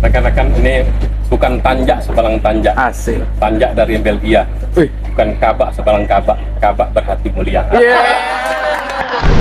Rekan-rekan, ini bukan tanjak sebalang tanjak. Asik. Tanjak dari Belgia. Wih. Bukan kabak sebalang kabak. Kabak berhati mulia. Yeah.